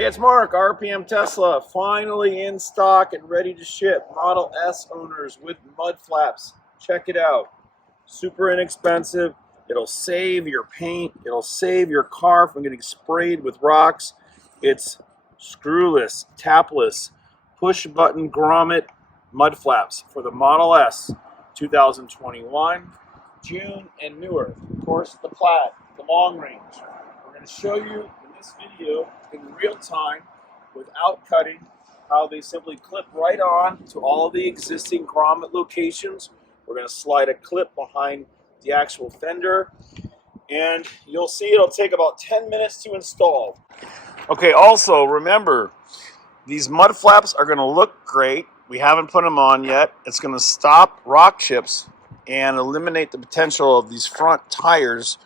Hey, it's Mark, RPM Tesla, finally in stock and ready to ship. Model S owners with mud flaps. Check it out. Super inexpensive. It'll save your paint. It'll save your car from getting sprayed with rocks. It's screwless, tapless, push button grommet mud flaps for the Model S 2021, June and newer. Of course, the Plaid, the long range. We're going to show you in this video in real time without cutting how they simply clip right on to all the existing grommet locations. We're going to slide a clip behind the actual fender and you'll see it'll take about 10 minutes to install. Okay, also remember, these mud flaps are going to look great. We haven't put them on yet. It's going to stop rock chips and eliminate the potential of these front tires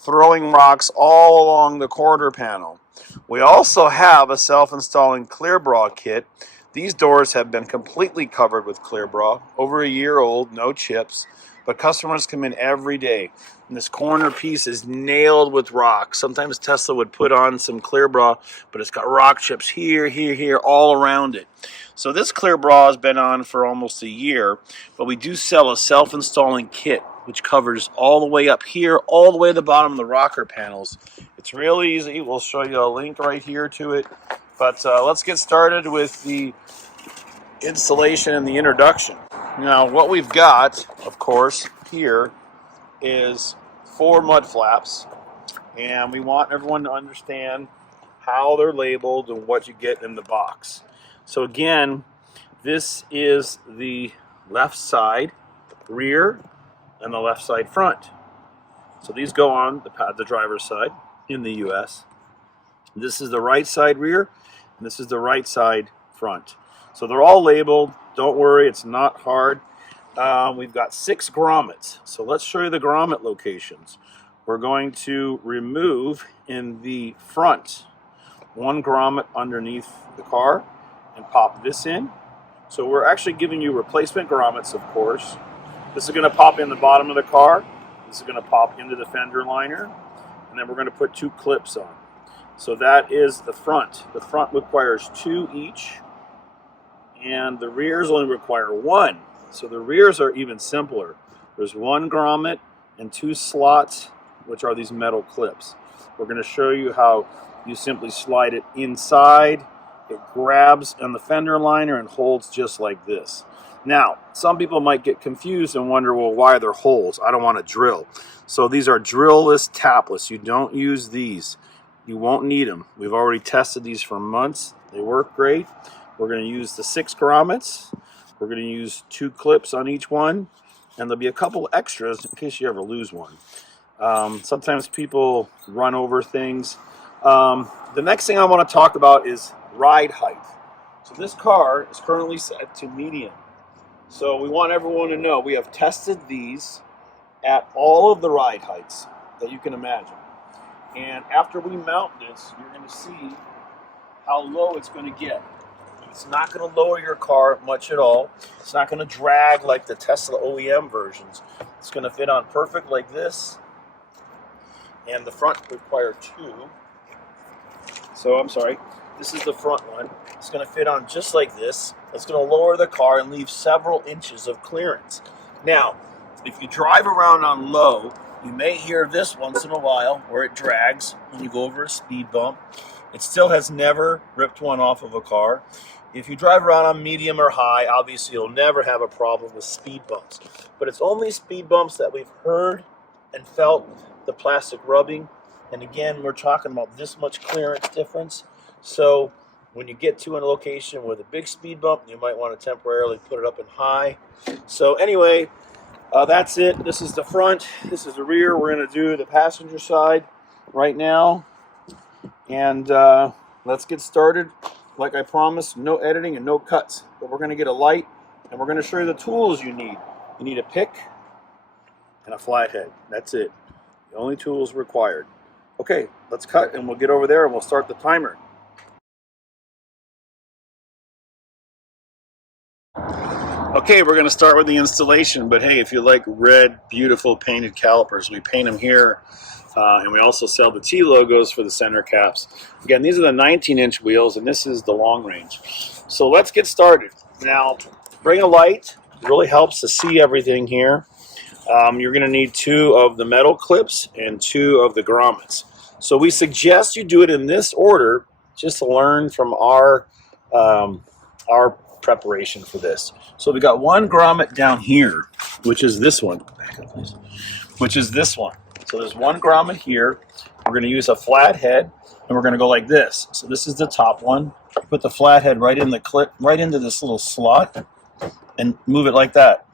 throwing rocks all along the quarter panel. We also have a self-installing clear bra kit. These doors have been completely covered with clear bra, over a year old, no chips, but customers come in every day. And this corner piece is nailed with rocks. Sometimes Tesla would put on some clear bra, but it's got rock chips here, here, here, all around it. So this clear bra has been on for almost a year, but we do sell a self-installing kit which covers all the way up here, all the way to the bottom of the rocker panels. It's real easy. We'll show you a link right here to it. But let's get started with the installation and the introduction. Now, what we've got, of course, here is 4 mud flaps, and we want everyone to understand how they're labeled and what you get in the box. So again, this is the left side rear and the left side front. So these go on the driver's side in the US. This is the right side rear, and this is the right side front. So they're all labeled. Don't worry, it's not hard. We've got 6 grommets. So let's show you the grommet locations. We're going to remove in the front 1 grommet underneath the car and pop this in. So we're actually giving you replacement grommets, of course. This is going to pop in the bottom of the car. This is going to pop into the fender liner. And then we're going to put 2 clips on. So that is the front. The front requires 2 each. And the rears only require 1. So the rears are even simpler. There's 1 grommet and 2 slots, which are these metal clips. We're going to show you how you simply slide it inside. It grabs on the fender liner and holds just like this. Now, some people might get confused and wonder, well, why are there holes? I don't want to drill. So these are drill-less, tapless. You don't use these. You won't need them. We've already tested these for months. They work great. We're going to use the 6 grommets. We're going to use 2 clips on each one. And there'll be a couple extras in case you ever lose one. Sometimes people run over things. The next thing I want to talk about is ride height. So this car is currently set to medium. So we want everyone to know we have tested these at all of the ride heights that you can imagine. And after we mount this, you're going to see how low it's going to get. It's not going to lower your car much at all. It's not going to drag like the Tesla OEM versions. It's going to fit on perfect like this. And the front require 2. So I'm sorry. This is the front one. It's going to fit on just like this. It's going to lower the car and leave several inches of clearance. Now, if you drive around on low, you may hear this once in a while where it drags when you go over a speed bump. It still has never ripped one off of a car. If you drive around on medium or high, obviously you'll never have a problem with speed bumps. But it's only speed bumps that we've heard and felt the plastic rubbing. And again, we're talking about this much clearance difference. So when you get to a location with a big speed bump, you might want to temporarily put it up in high. So anyway, that's it. This is the front. This is the rear. We're going to do the passenger side right now. And let's get started. Like I promised, no editing and no cuts. But we're going to get a light, and we're going to show you the tools you need. You need a pick and a flathead. That's it. The only tools required. Okay, let's cut, and we'll get over there, and we'll start the timer. Okay, we're going to start with the installation, but hey, if you like red, beautiful painted calipers, we paint them here And we also sell the T logos for the center caps. Again, these are the 19-inch wheels, and this is the long range. So let's get started. Now, bring a light. It really helps to see everything here. You're going to need 2 of the metal clips and 2 of the grommets. So we suggest you do it in this order just to learn from our preparation for this. So we got 1 grommet down here, which is this one. Back up, please. Which is this one. So there's 1 grommet here. We're going to use a flat head, and we're going to go like this. So this is the top one. Put the flat head right in the clip, right into this little slot, and move it like that.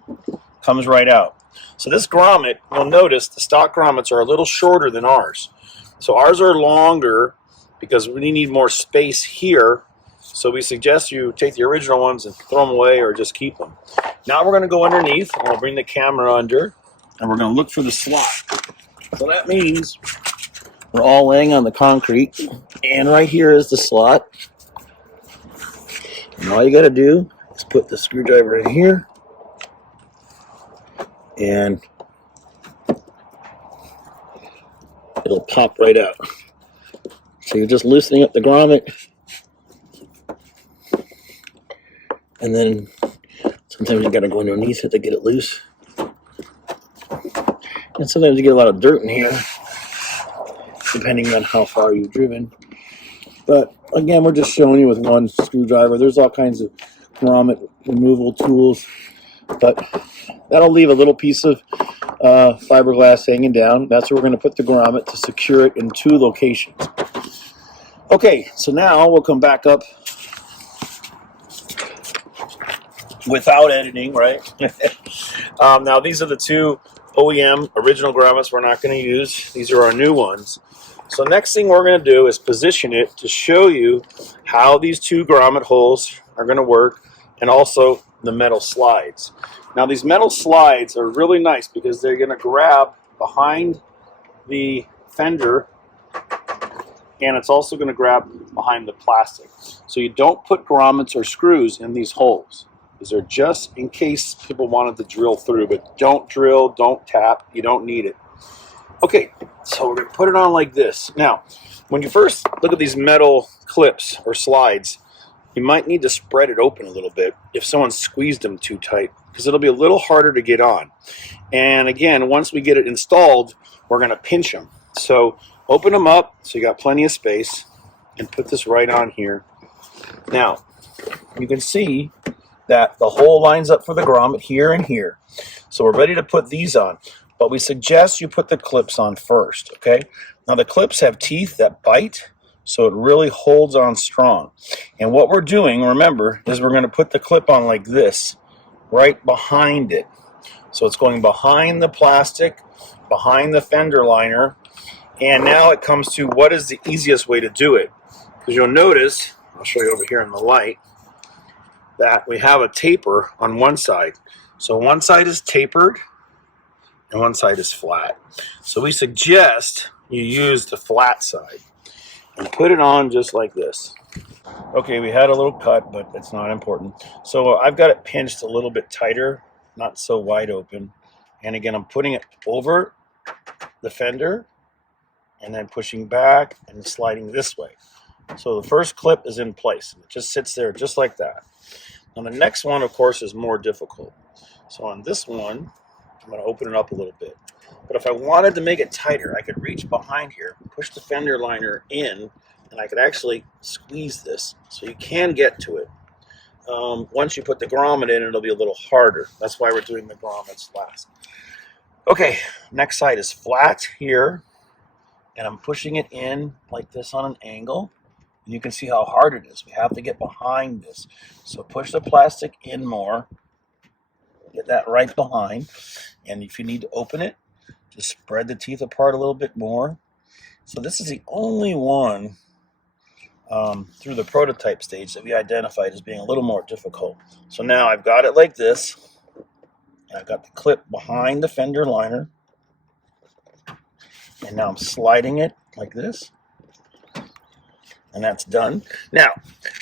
Comes right out. So this grommet, you'll notice the stock grommets are a little shorter than ours. So ours are longer because we need more space here. So we suggest you take the original ones and throw them away or just keep them. Now we're going to go underneath, and we'll bring the camera under, and we're going to look for the slot. So that means we're all laying on the concrete, and right here is the slot. And all you got to do is put the screwdriver in here, and it'll pop right out. So you're just loosening up the grommet, and then sometimes you got to go underneath it to get it loose. And sometimes you get a lot of dirt in here, depending on how far you've driven. But again, we're just showing you with 1 screwdriver. There's all kinds of grommet removal tools, but that'll leave a little piece of fiberglass hanging down. That's where we're going to put the grommet to secure it in 2 locations. Okay, so now we'll come back up without editing, right? Now these are the 2 OEM original grommets we're not going to use. These are our new ones. So next thing we're going to do is position it to show you how these 2 grommet holes are going to work, and also the metal slides. Now these metal slides are really nice because they're going to grab behind the fender, and it's also going to grab behind the plastic. So you don't put grommets or screws in these holes. These are just in case people wanted to drill through, but don't drill, don't tap, you don't need it. Okay, so we're going to put it on like this. Now, when you first look at these metal clips or slides, you might need to spread it open a little bit if someone squeezed them too tight, because it'll be a little harder to get on. And again, once we get it installed, we're going to pinch them. So open them up so you got plenty of space, and put this right on here. Now, you can see that the hole lines up for the grommet here and here. So we're ready to put these on, but we suggest you put the clips on first, okay? Now the clips have teeth that bite, so it really holds on strong. And what we're doing, remember, is we're going to put the clip on like this, right behind it. So it's going behind the plastic, behind the fender liner, and now it comes to what is the easiest way to do it. Because you'll notice, I'll show you over here in the light, that we have a taper on one side. So one side is tapered and one side is flat. So we suggest you use the flat side and put it on just like this. Okay, we had a little cut, but it's not important. So I've got it pinched a little bit tighter, not so wide open. And again, I'm putting it over the fender and then pushing back and sliding this way. So the first clip is in place. It just sits there just like that. Now the next one, of course, is more difficult. So on this one, I'm going to open it up a little bit. But if I wanted to make it tighter, I could reach behind here, push the fender liner in, and I could actually squeeze this. So you can get to it. Once you put the grommet in, it'll be a little harder. That's why we're doing the grommets last. Okay, next side is flat here, and I'm pushing it in like this on an angle. And you can see how hard it is. We have to get behind this. So push the plastic in more. Get that right behind. And if you need to open it, just spread the teeth apart a little bit more. So this is the only one through the prototype stage that we identified as being a little more difficult. So now I've got it like this. I've got the clip behind the fender liner. And now I'm sliding it like this. And that's done. Now,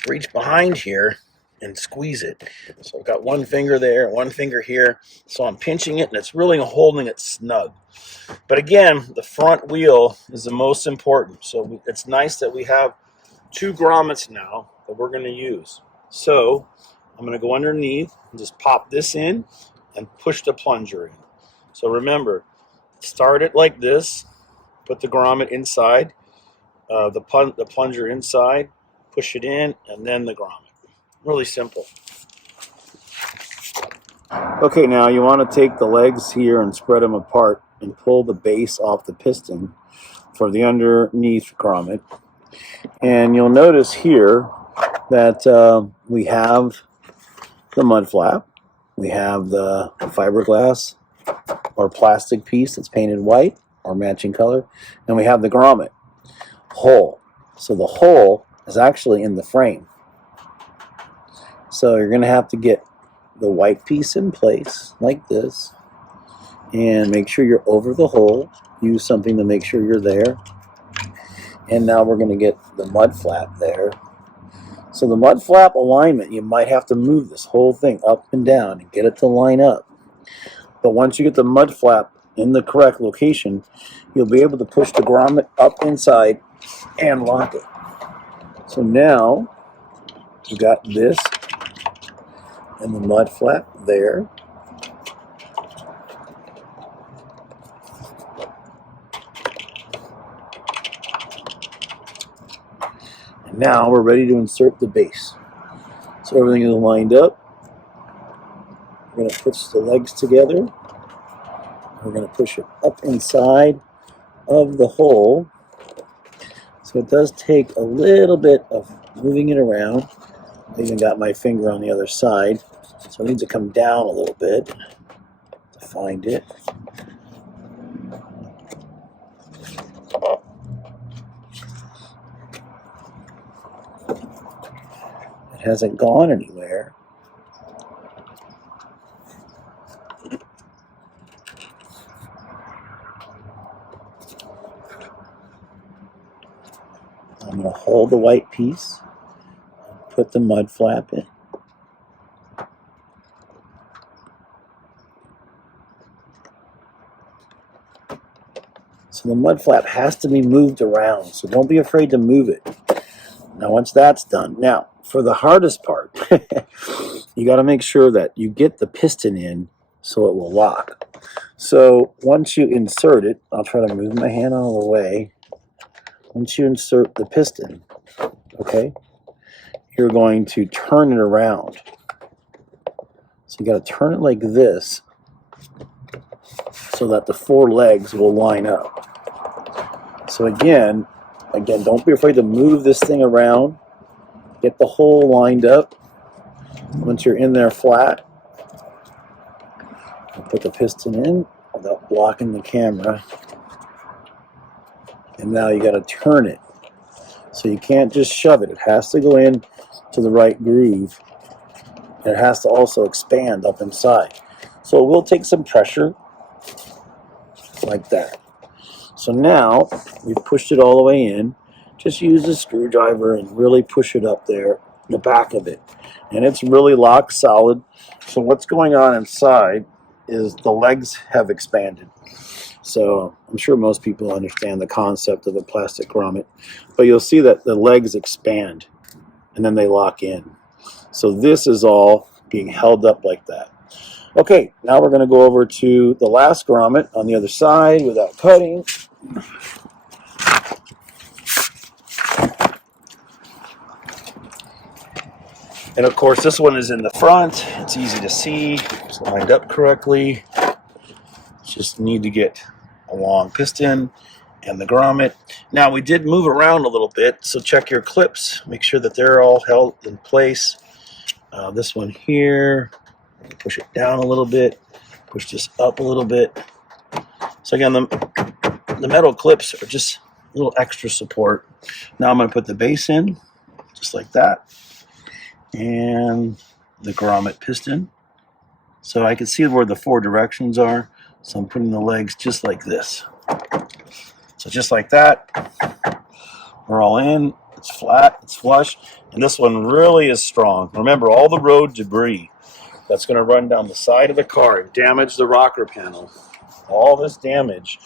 reach behind here and squeeze it. So I've got one finger there, one finger here. So I'm pinching it, and it's really holding it snug. But again, the front wheel is the most important. So it's nice that we have 2 grommets now that we're going to use. So I'm going to go underneath and just pop this in and push the plunger in. So remember, start it like this, put the grommet inside, the plunger inside, push it in, and then the grommet. Really simple. Okay, now you want to take the legs here and spread them apart and pull the base off the piston for the underneath grommet. And you'll notice here that we have the mud flap, we have the fiberglass or plastic piece that's painted white or matching color, and we have the grommet hole. So the hole is actually in the frame. So you're going to have to get the white piece in place like this and make sure you're over the hole. Use something to make sure you're there. And now we're going to get the mud flap there. So the mud flap alignment, you might have to move this whole thing up and down and get it to line up. But once you get the mud flap in the correct location, you'll be able to push the grommet up inside and lock it. So now you got this and the mud flap there. And now we're ready to insert the base. So everything is lined up. We're going to push the legs together. We're going to push it up inside of the hole. So it does take a little bit of moving it around. I even got my finger on the other side. So it needs to come down a little bit to find it. It hasn't gone anywhere. I'm going to hold the white piece, put the mud flap in. So the mud flap has to be moved around, so don't be afraid to move it. Now once that's done, now for the hardest part, you got to make sure that you get the piston in so it will lock. So once you insert it, I'll try to move my hand out of the way. Once you insert the piston, okay, you're going to turn it around. So you got to turn it like this so that the 4 legs will line up. So again, don't be afraid to move this thing around. Get the hole lined up. Once you're in there flat, put the piston in without blocking the camera. And now you got to turn it. So you can't just shove it. It has to go in to the right groove. And it has to also expand up inside. So it will take some pressure like that. So now we've pushed it all the way in. Just use a screwdriver and really push it up there, the back of it. And it's really locked solid. So what's going on inside is the legs have expanded. So I'm sure most people understand the concept of a plastic grommet. But you'll see that the legs expand and then they lock in. So this is all being held up like that. Okay, now we're going to go over to the last grommet on the other side without cutting. And of course, this one is in the front. It's easy to see. It's lined up correctly. Just need to get a long piston and the grommet. Now, we did move around a little bit, so check your clips. Make sure that they're all held in place. This one here, push it down a little bit. Push this up a little bit. So again, the metal clips are just a little extra support. Now I'm going to put the base in, just like that. And the grommet piston. So I can see where the 4 directions are. So I'm putting the legs just like this. So just like that, we're all in. It's flat, it's flush, and this one really is strong. Remember, all the road debris that's going to run down the side of the car and damage the rocker panel, all this damage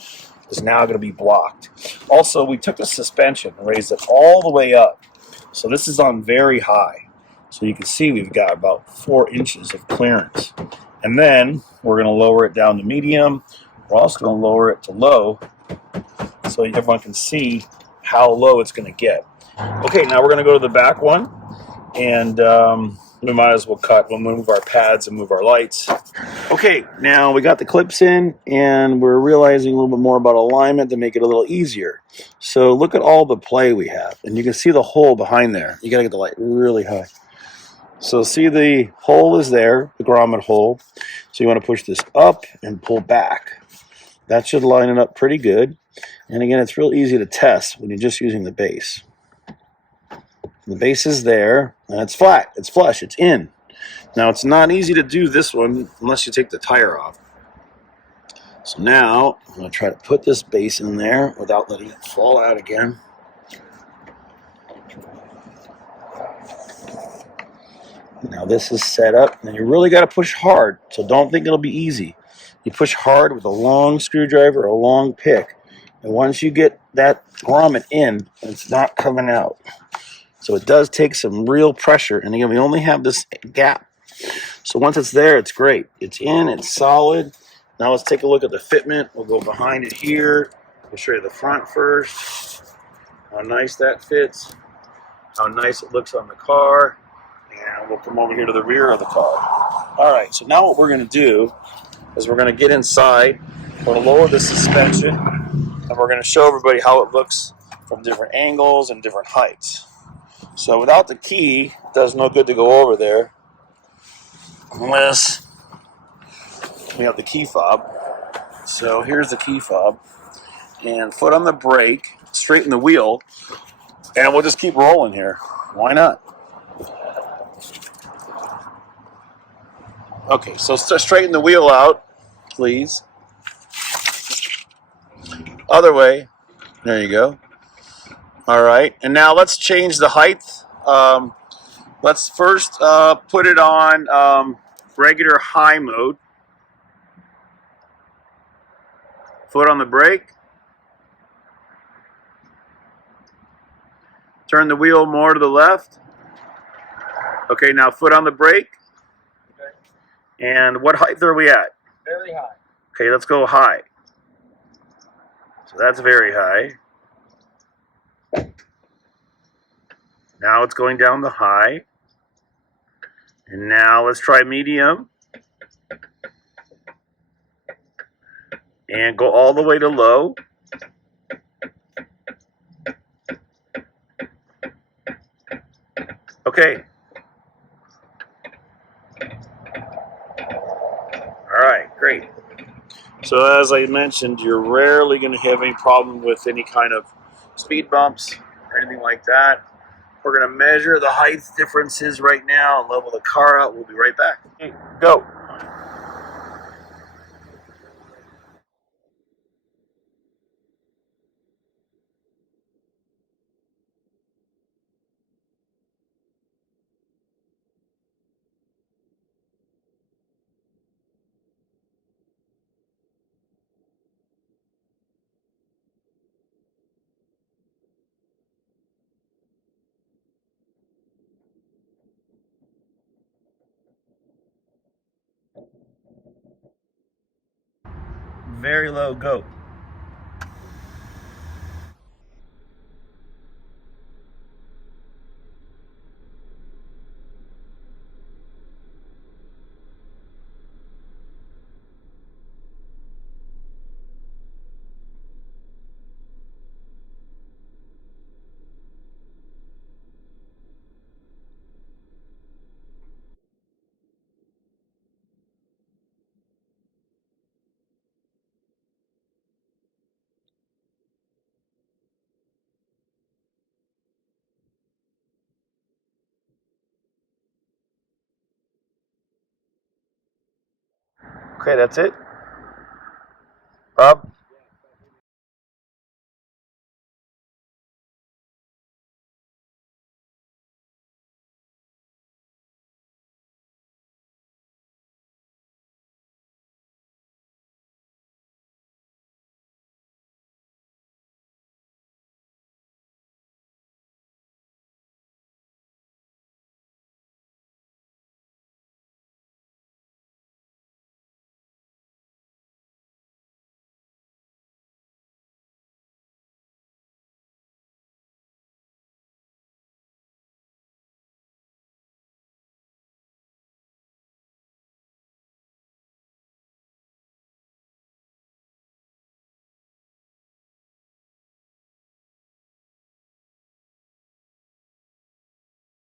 is now going to be blocked. Also, we took the suspension and raised it all the way up. So this is on very high. So you can see we've got about 4 inches of clearance. And then we're going to lower it down to medium. We're also going to lower it to low so everyone can see how low it's going to get. Okay, now we're going to go to the back one, and we might as well we'll move our pads and move our lights. Okay, now we got the clips in, and we're realizing a little bit more about alignment to make it a little easier. So look at all the play we have, and you can see the hole behind there. You got to get the light really high. So see, the hole is there, the grommet hole. So you want to push this up and pull back. That should line it up pretty good. And again, it's real easy to test when you're just using the base. The base is there, and it's flat, it's flush, it's in. Now, it's not easy to do this one unless you take the tire off. So now, I'm going to try to put this base in there without letting it fall out again. Now this is set up, and you really got to push hard, so don't think it'll be easy. You push hard with a long screwdriver or a long pick, and once you get that grommet in, it's not coming out. So it does take some real pressure, and again, we only have this gap. So once it's there, it's great. It's in, it's solid. Now let's take a look at the fitment. We'll go behind it here. We'll show you the front first, how nice that fits, how nice it looks on the car. And we'll come over here to the rear of the car. All right, so now what we're going to do is we're going to get inside, we're going to lower the suspension, and we're going to show everybody how it looks from different angles and different heights. So without the key, it does no good to go over there unless we have the key fob. So here's the key fob. And foot on the brake, straighten the wheel, and we'll just keep rolling here. Why not? Okay, so straighten the wheel out, please. Other way. There you go. All right, and now let's change the height. Let's first put it on regular high mode. Foot on the brake. Turn the wheel more to the left. Okay, now foot on the brake. Okay. And what height are we at? Very high. Okay, let's go high. So that's very high. Now it's going down the high. And now let's try medium. And go all the way to low. Okay. All right, great. So as I mentioned, you're rarely going to have any problem with any kind of speed bumps or anything like that. We're going to measure the height differences right now and level the car out. We'll be right back. Okay, go. Very low, go. Okay, that's it. Bob?